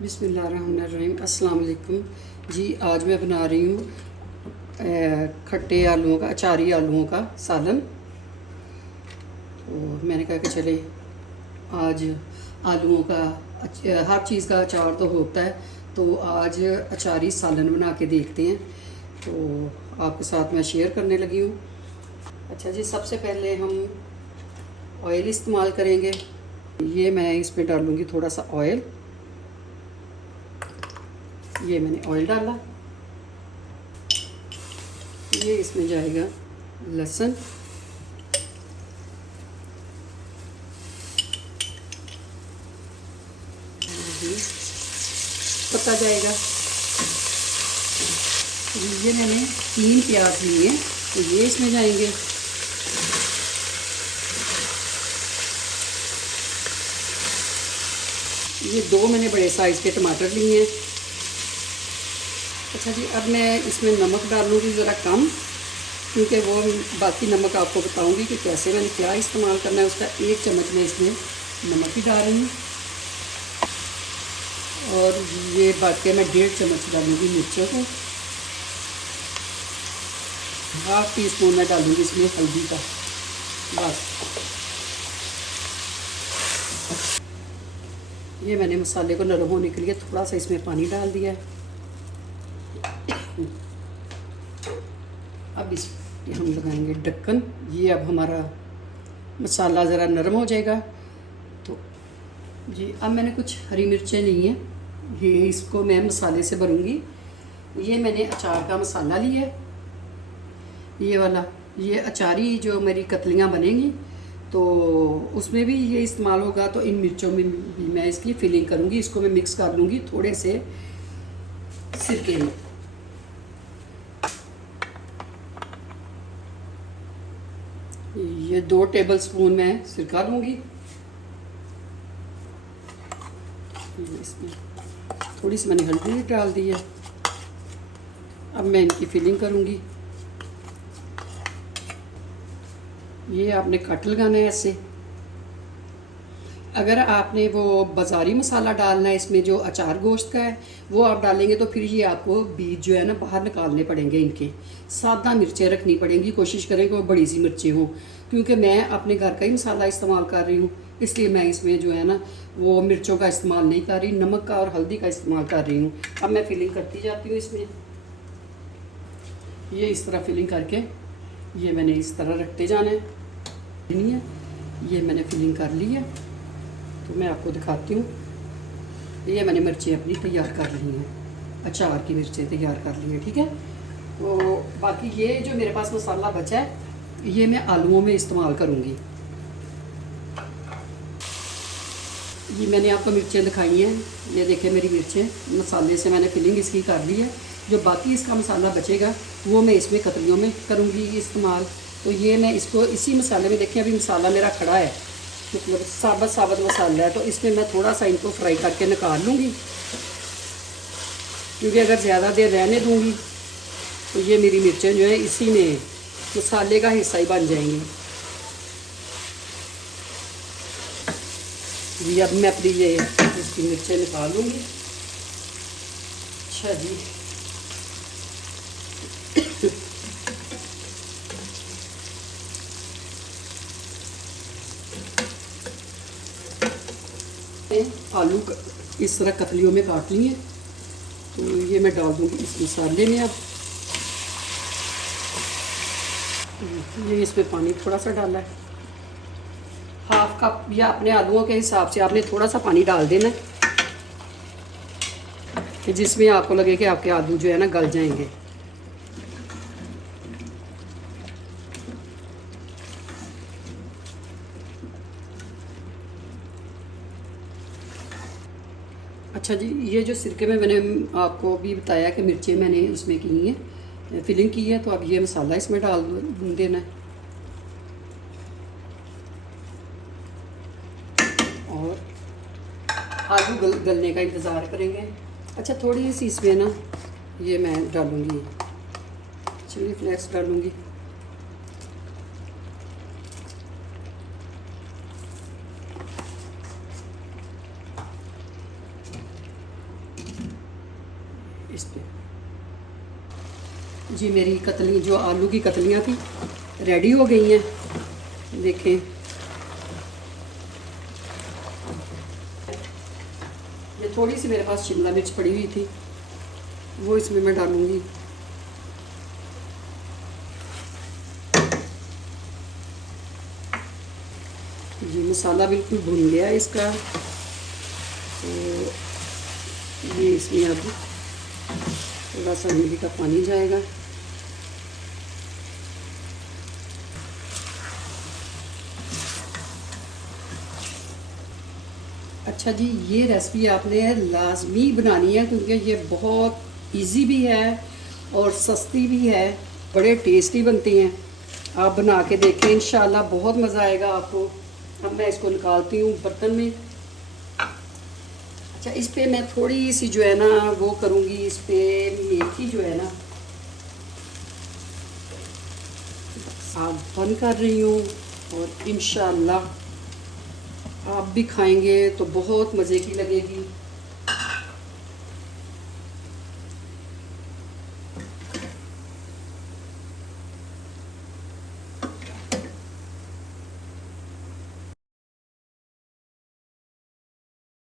बिस्मिल्लाहिर्रहमानिर्रहीम। अस्सलाम वालेकुम जी। आज मैं बना रही हूँ खट्टे आलूओं का, अचारी आलूओं का सालन। तो मैंने कहा कि चले आज आलूओं का हर चीज़ का अचार तो होता है, तो आज अचारी सालन बना के देखते हैं। तो आपके साथ मैं शेयर करने लगी हूँ। अच्छा जी, सबसे पहले हम ऑयल इस्तेमाल करेंगे। ये मैं इसमें डालूँगी थोड़ा सा ऑयल। ये मैंने ऑयल डाला। ये इसमें जाएगा लहसुन, पत्ता जाएगा। ये मैंने 3 प्याज लिए, तो ये इसमें जाएंगे। ये 2 मैंने बड़े साइज़ के टमाटर लिए हैं। अच्छा जी, अब मैं इसमें नमक डालूँगी ज़रा कम, क्योंकि वो बाकी नमक आपको बताऊँगी कि कैसे मैंने क्या इस्तेमाल करना है उसका। 1 चम्मच में इसमें नमक ही डाल रही हूँ, और ये बाकी मैं 1.5 चम्मच डालूँगी मिर्चों को। 1/2 टीस्पून मैं डालूँगी इसमें हल्दी का, बस। ये मैंने मसाले को नरम होने के लिए थोड़ा सा इसमें पानी डाल दिया है। अब इस हम लगाएंगे ढक्कन। ये अब हमारा मसाला ज़रा नरम हो जाएगा। तो जी, अब मैंने कुछ हरी मिर्चें ली हैं, ये इसको मैं मसाले से भरूंगी। ये मैंने अचार का मसाला लिया है, ये वाला। ये अचारी जो मेरी कतलियाँ बनेंगी तो उसमें भी ये इस्तेमाल होगा। तो इन मिर्चों में भी मैं इसकी फिलिंग करूँगी। इसको मैं मिक्स कर लूँगी थोड़े से सिरके में। ये 2 टेबलस्पून मैं सिरका लूँगी। इसमें थोड़ी सी मैंने हल्दी डाल दी है। अब मैं इनकी फिलिंग करूँगी। ये आपने कट लगाना है ऐसे। अगर आपने वो बाज़ारी मसाला डालना है इसमें, जो अचार गोश्त का है, वो आप डालेंगे तो फिर ये आपको बीज जो है ना बाहर निकालने पड़ेंगे इनके। सादा मिर्चें रखनी पड़ेंगी। कोशिश करें कि वो बड़ी सी मिर्चें हों, क्योंकि मैं अपने घर का ही मसाला इस्तेमाल कर रही हूँ, इसलिए मैं इसमें जो है ना वो मिर्चों का इस्तेमाल नहीं कर रही, नमक का और हल्दी का इस्तेमाल कर रही हूँ। अब मैं फिलिंग करती जाती हूँ इसमें। ये इस तरह फिलिंग करके ये मैंने इस तरह रखते जाना है। ये मैंने फिलिंग कर ली है, तो मैं आपको दिखाती हूँ। ये मैंने मिर्चें अपनी तैयार कर ली हैं, अचार की मिर्चें तैयार कर ली हैं, ठीक है। तो बाकी ये जो मेरे पास मसाला बचा है, ये मैं आलूओं में इस्तेमाल करूँगी। ये मैंने आपको मिर्चें दिखाई हैं, ये देखिए मेरी मिर्चें। मसाले से मैंने फिलिंग इसकी कर ली है। जो बाकी इसका मसाला बचेगा वो मैं इसमें कतलियों में करूँगी इस्तेमाल। तो ये मैं इसको इसी मसाले में, देखिए अभी मसाला मेरा खड़ा है, मतलब साबुत मसाला है, तो इसमें मैं थोड़ा सा इनको फ्राई करके निकाल लूँगी, क्योंकि अगर ज़्यादा देर रहने दूँगी तो ये मेरी मिर्चें जो है इसी में मसाले का हिस्सा ही बन जाएंगी। जी, अब मैं अपनी ये इसकी मिर्चें निकाल लूँगी। अच्छा जी, आलू इस तरह कतलियों में काट लिए, तो ये मैं डाल दूँगी इस मसाले में। अब ये इसमें पानी थोड़ा सा डाला है, 1/2 कप, या अपने आलूओं के हिसाब से आपने थोड़ा सा पानी डाल देना है, कि जिसमें आपको लगे कि आपके आलू जो है ना गल जाएंगे। अच्छा जी, ये जो सिरके में मैंने आपको भी बताया कि मिर्चें मैंने इसमें की हैं, फिलिंग की है, तो अब ये मसाला इसमें डाल देना है और आलू गलने का इंतज़ार करेंगे। अच्छा, थोड़ी सी इसमें ना ये मैं डालूँगी चिली फ्लेक्स डालूँगी। जी मेरी कतली जो आलू की कतलियाँ थी रेडी हो गई हैं, देखें। ये थोड़ी सी मेरे पास शिमला मिर्च पड़ी हुई थी, वो इसमें मैं डालूँगी। जी मसाला बिल्कुल भुन गया है इसका, तो ये इसमें अब थोड़ा सा इमली का पानी जाएगा। अच्छा जी, ये रेसिपी आपने लाजमी बनानी है क्योंकि ये बहुत इजी भी है और सस्ती भी है, बड़े टेस्टी बनती हैं। आप बना के देखें, इंशाल्लाह बहुत मज़ा आएगा आपको। अब मैं इसको निकालती हूँ बर्तन में। अच्छा, इस पे मैं थोड़ी सी जो है ना वो करूँगी, इस पे मेथी जो है ना आग बंद कर रही हूँ, और इंशाल्लाह आप भी खाएंगे तो बहुत मज़े की लगेगी।